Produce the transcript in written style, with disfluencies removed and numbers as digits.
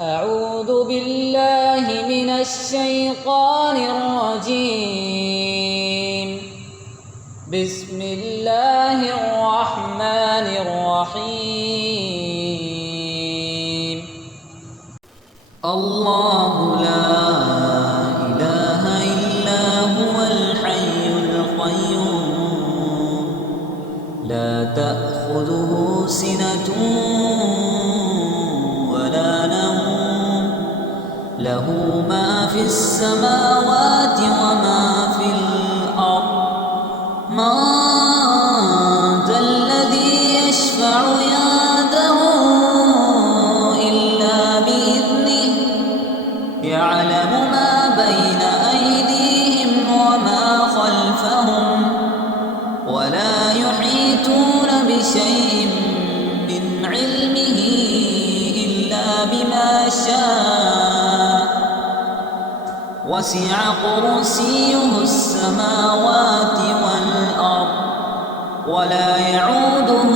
أعوذ بالله من الشيطان الرجيم. بسم الله الرحمن الرحيم. الله لا إله إلا هو الحي القيوم لا تأخذه سنة ولا نوم له ما في السماوات وما في الأرض من ذا الذي يشفع عنده إلا بإذنه يعلم ما بين أيديهم وما خلفهم ولا يحيطون بشيء من علمه إلا بما شاء وسع كرسيه السماوات والأرض ولا يعوده